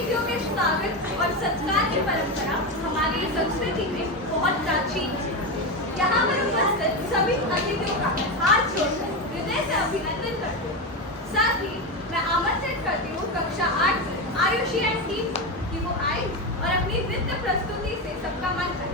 अतिथियों के स्वागत और सत्कार की परंपरा हमारी संस्कृति में बहुत प्राचीन है। यहाँ पर उपस्थित सभी अतिथियों का हाथ जोड़कर हृदय से अभिनंदन करती हूँ। साथ ही मैं आमंत्रित करती हूँ कक्षा 8 आयुषी एंड टीम कि वो आए और अपनी नृत्य प्रस्तुति से सबका मन करे।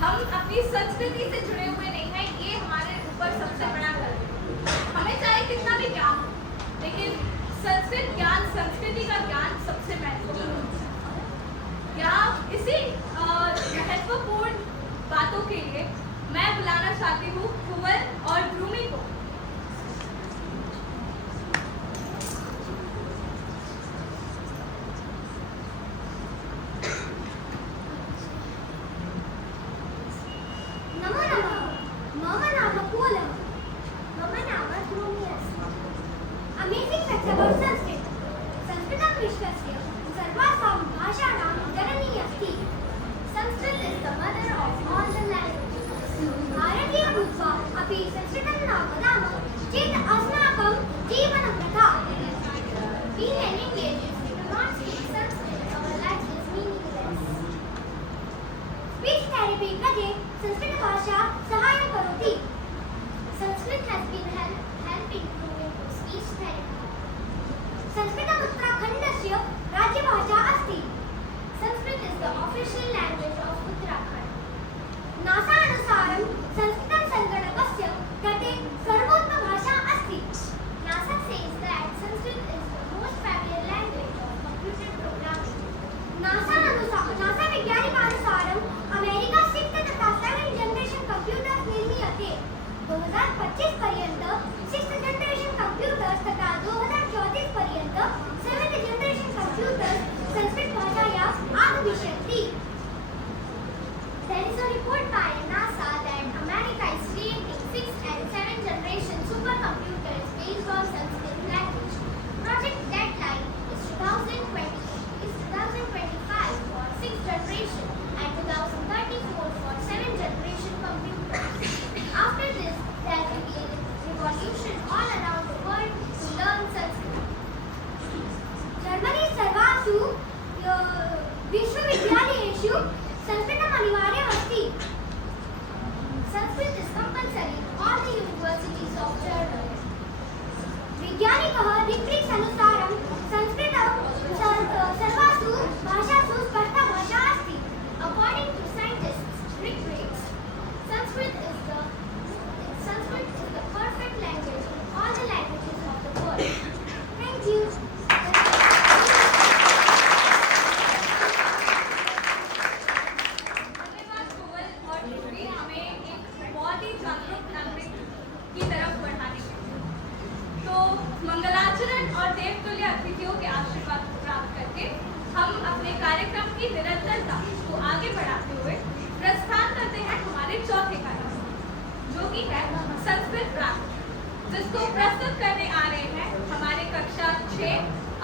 हम अपनी संस्कृति से जुड़े हुए नहीं हैं, ये हमारे ऊपर सबसे बड़ा कलंक है। हमें चाहे कितना भी ज्ञान हो, लेकिन संस्कृत ज्ञान, संस्कृति का ज्ञान सबसे महत्वपूर्ण है। यहाँ इसी महत्वपूर्ण बातों के लिए मैं बुलाना चाहती हूँ कुंवर और ध्रुमी को। नासा वैज्ञानिकानुसारम अमेरिका 6th तथा 7th देवतुल्य अतिथियों के आशीर्वाद प्राप्त करके हम अपने कार्यक्रम की निरंतरता को आगे बढ़ाते हुए प्रस्थान करते हैं हमारे चौथे कार्यक्रम, जो कि है संस्कृत प्राप्त, जिसको प्रस्तुत करने आ रहे हैं हमारे कक्षा 6,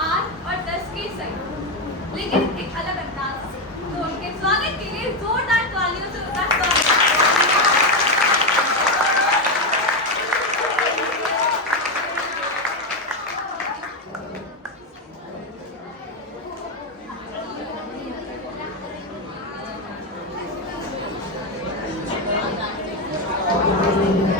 8 और 10 के सहयोग, लेकिन एक अलग अंदाज से। तो उनके स्वागत के लिए जोरदार तालियों से उनका स्वागत। Thank you.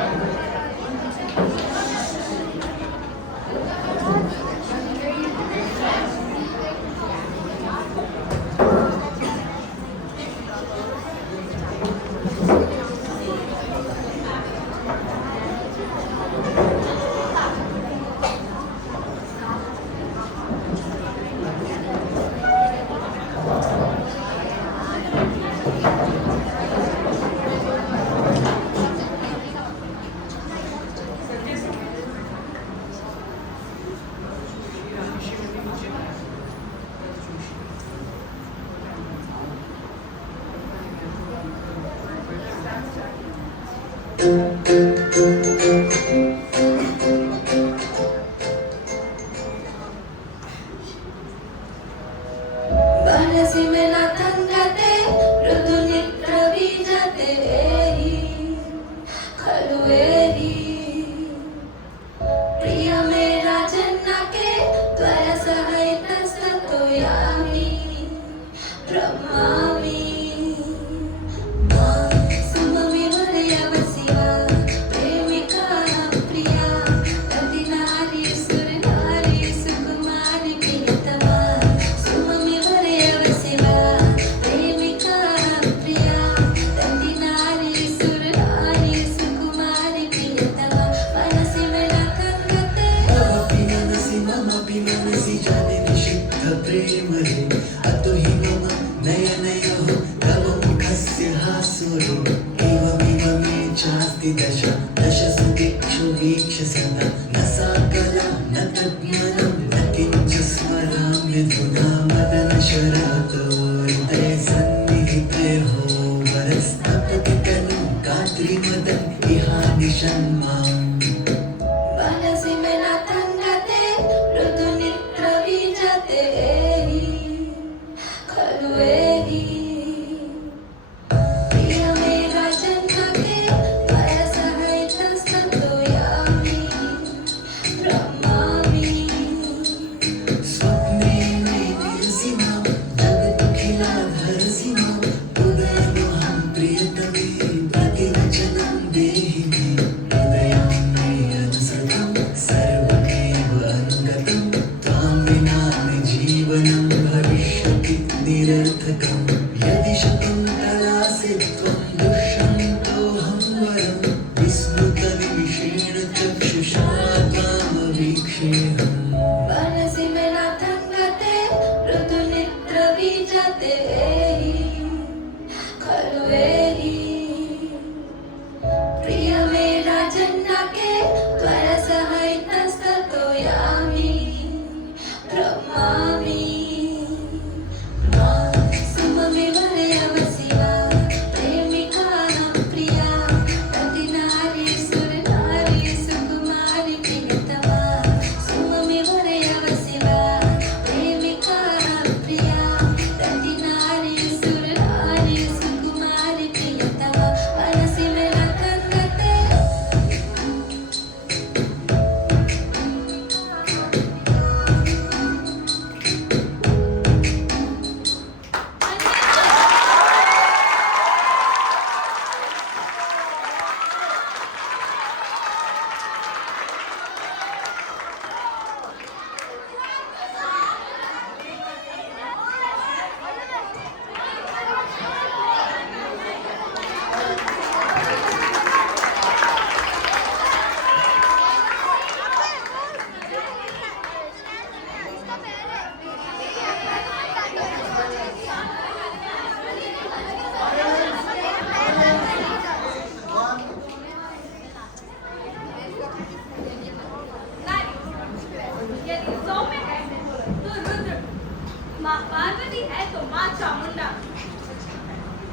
माँ पार्वती है तो माँ चामुंडा।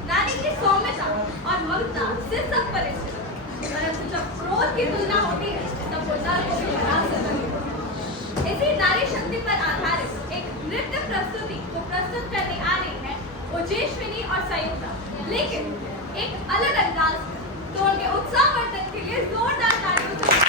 नारी की सौम्यता और ममता से सब परिचित, परंतु जब क्रोध की तुलना होती है तब वो नर को भी हरा सकती है। इसी नारी शक्ति पर आधारित एक नृत्य प्रस्तुति को प्रस्तुत करने आ रही है ओजेश्विनी और संयुक्ता, लेकिन एक अलग अंदाज में। तो उनके उत्साहवर्धन के लिए जोरदार तालियों से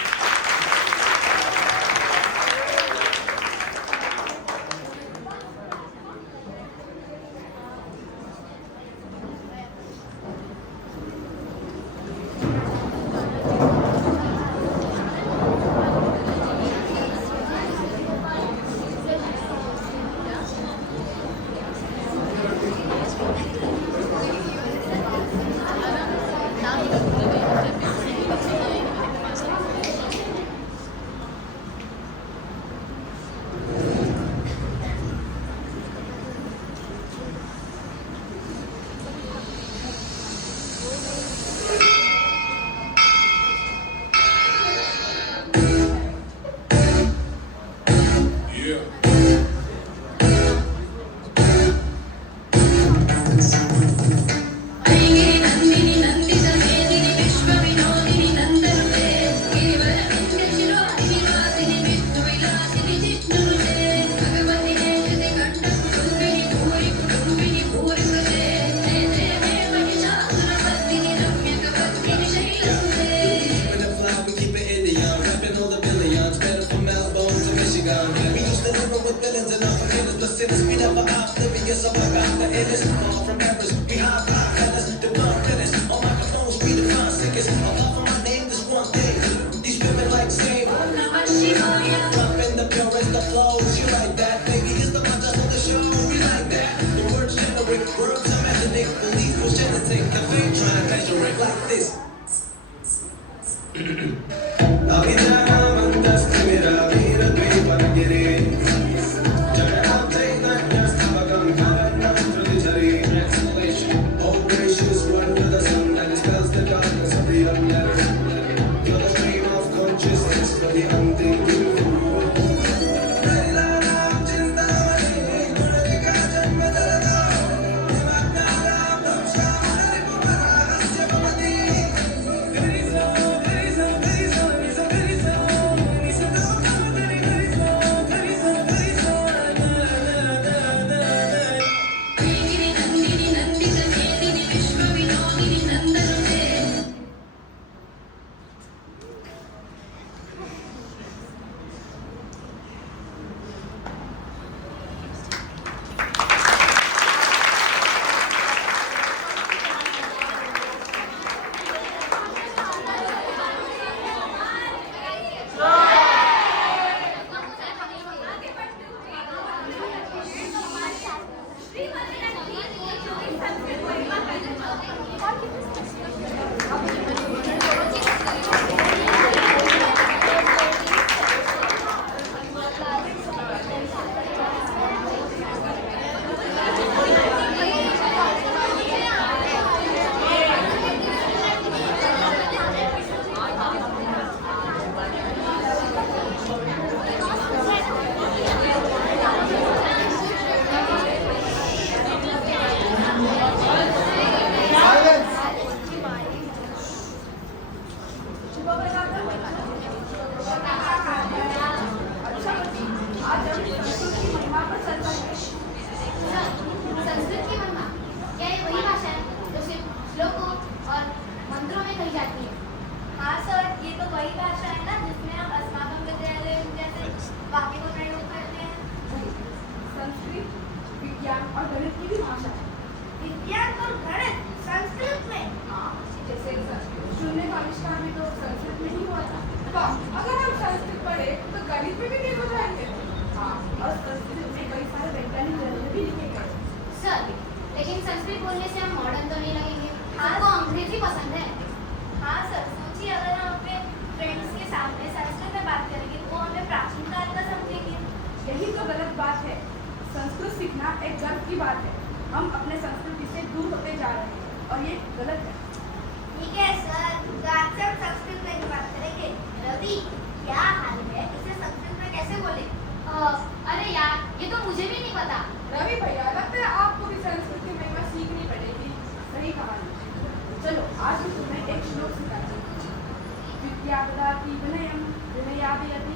रवि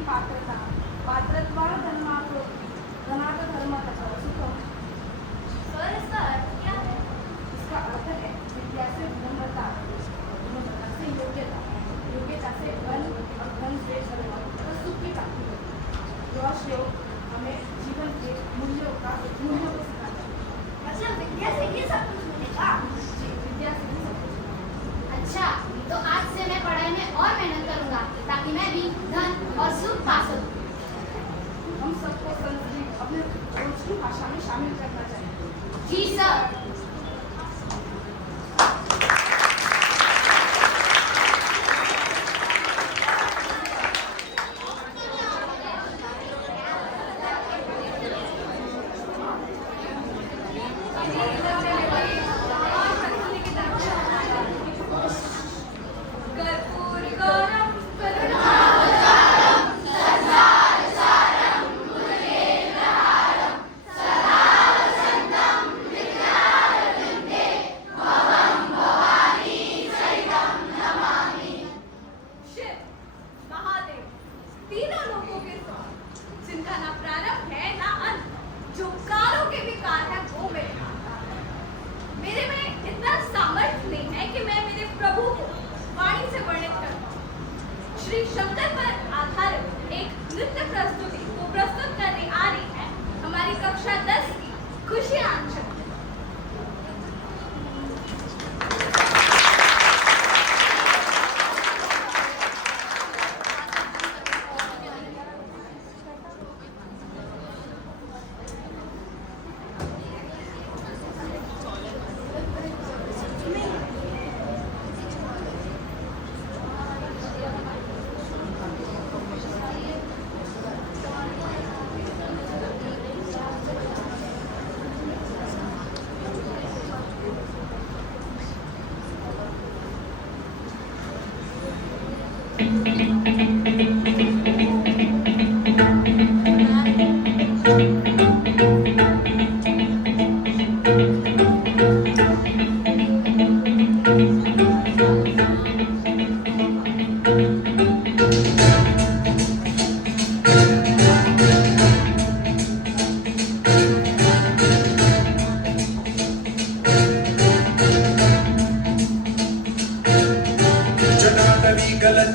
पात्रता पात्रत्वा धनात् धर्मतः सुखम। सर इसका अर्थ क्या है? इसका अर्थ है विद्या से विनम्रता, विनम्रता से योग्यता, योग्यता से धन और धन से धर्म और सुख की प्राप्ति होती है। जो श्लोक हमें जीवन के मूल्यों को सिखाता है। मतलब विद्या से ये सब कुछ मिलेगा? जी, विद्या से ही सब कुछ मिलेगा। अच्छा, तो आज से मैं पढ़ाई में और मेहनत करूंगा ताकि मैं भी धन और सुख पा सकूं। हम सबको संस्कृत अपने रोज की भाषा में शामिल करना चाहिए। जी सर। तीनों लोगों के साथ जिनका ना प्रारंभ है ना अंत, जो कालों के भी काल है वो मेरे नाम है। मेरे में इतना सामर्थ्य नहीं है कि मैं मेरे प्रभु को वाणी से वर्णित कर पाऊं। श्री शंकर पर आधारित एक नृत्य प्रस्तुति को प्रस्तुत करने आ रही है हमारी कक्षा 10 की खुशी आंचल।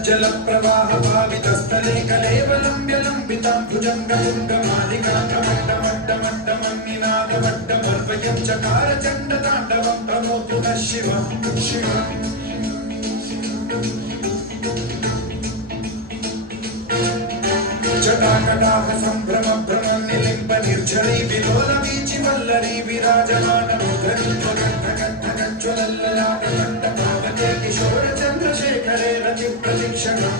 जल प्रवाह भावितस्थले कलेवलम्ब्य लम्बितां भुजङ्गपुङ्गमालिकां चकार चण्डताण्डवं प्रमोतु नः शिवं जटाकटाह सम्भ्रम भ्रमं निलिम्ब निर्झरी विलोल वीचि वल्लरी विराजमान ज्वलल्ललाटकण्ठपावते किशोर चन्द्रशेखरे रति प्रतीक्षणं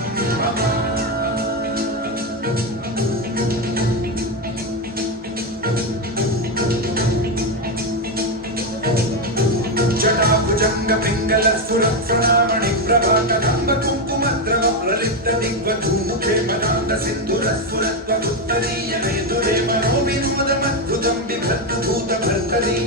जटाभुजङ्ग पिङ्गल स्फुरत्प्रणामणि प्रभातकम्ब कुङ्कुमद्रव प्रलिप्त दिग्वधूमुखे मदान्त सिन्धुरस्फुरत्वगुत्तरीय मेधुरे मनोविनोदमद्भुतं बिभर्तु भूतभर्तरी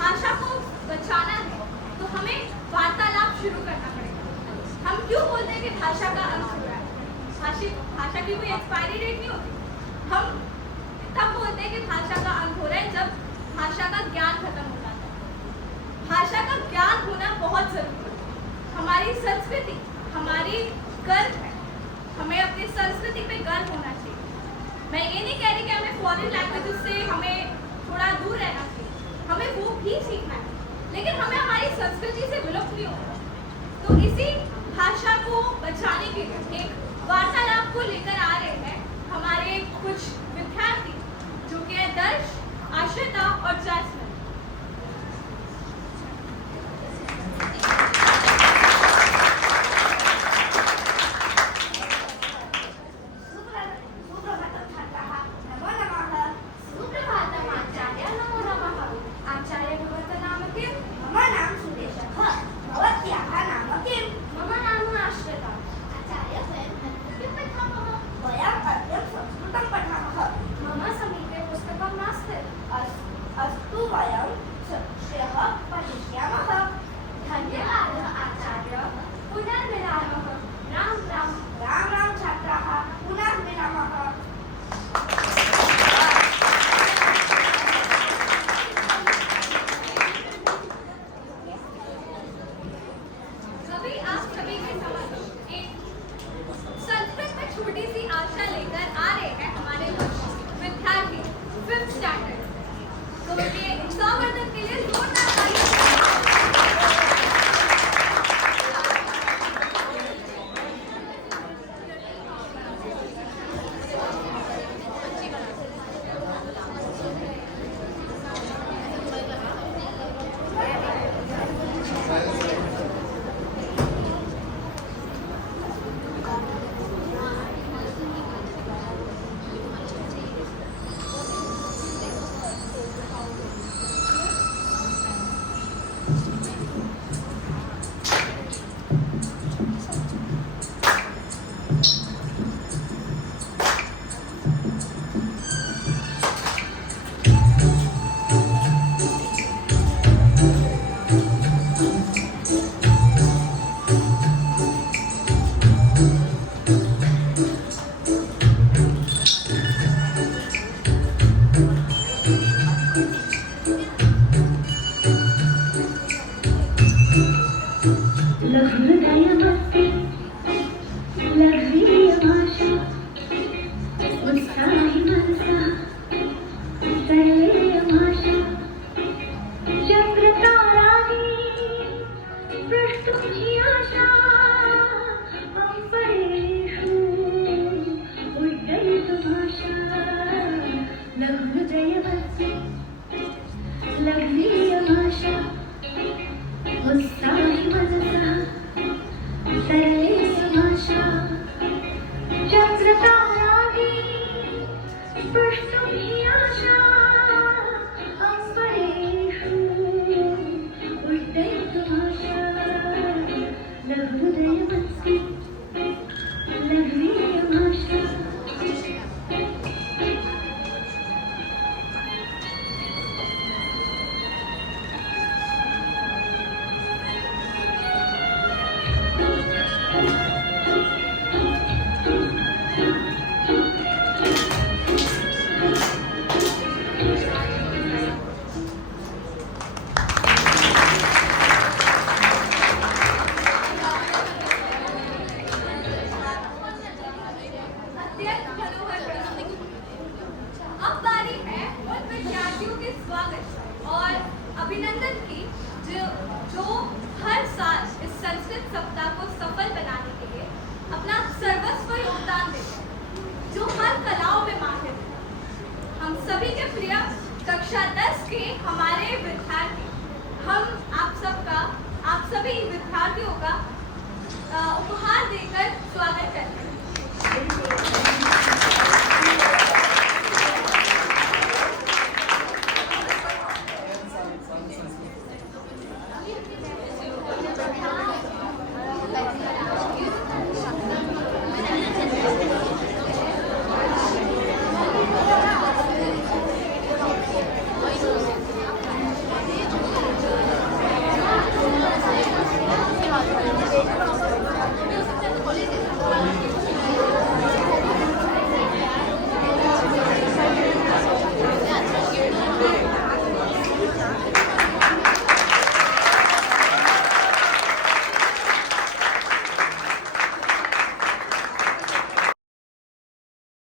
भाषा को बचाना है तो हमें वार्तालाप शुरू करना पड़ेगा। हम क्यों बोलते हैं कि भाषा का अंत हो रहा है? भाषा की कोई एक्सपायरी डेट नहीं होती। हम तब बोलते हैं कि भाषा का अंत हो रहा है जब भाषा का ज्ञान खत्म हो जाता है। भाषा का ज्ञान होना बहुत जरूरी है। हमारी संस्कृति हमारी गर्व है, हमें अपनी संस्कृति पे गर्व होना चाहिए। मैं ये नहीं कह रही कि हमें फॉरेन लैंग्वेजेस से हमें थोड़ा दूर रहना चाहिए, हमें वो भी सीखना है, लेकिन हमें हमारी संस्कृति से विलुप्त नहीं होना। तो इसी भाषा को बचाने के लिए एक वार्तालाप को लेकर आ रहे हैं हमारे कुछ विद्यार्थी, जो कि है दर्श, आश्रिता और जैस्मिन। अस्तु वयं श्वः पठिष्यामः। धन्यवादः आचार्य, पुनर्मिलामः। राम राम। राम राम छात्राः, पुनः मिलामः। अभी आप सभी के समक्ष एक संस्कृत में छोटी सी आशा लेकर आ रहे हैं हमारे विद्यार्थी 5th स्टैंडर्ड। तो ये स्वागत के लिए जोरदार कक्षा 10 के हमारे विद्यार्थी, हम आप सभी विद्यार्थियों का उपहार देकर स्वागत करते हैं।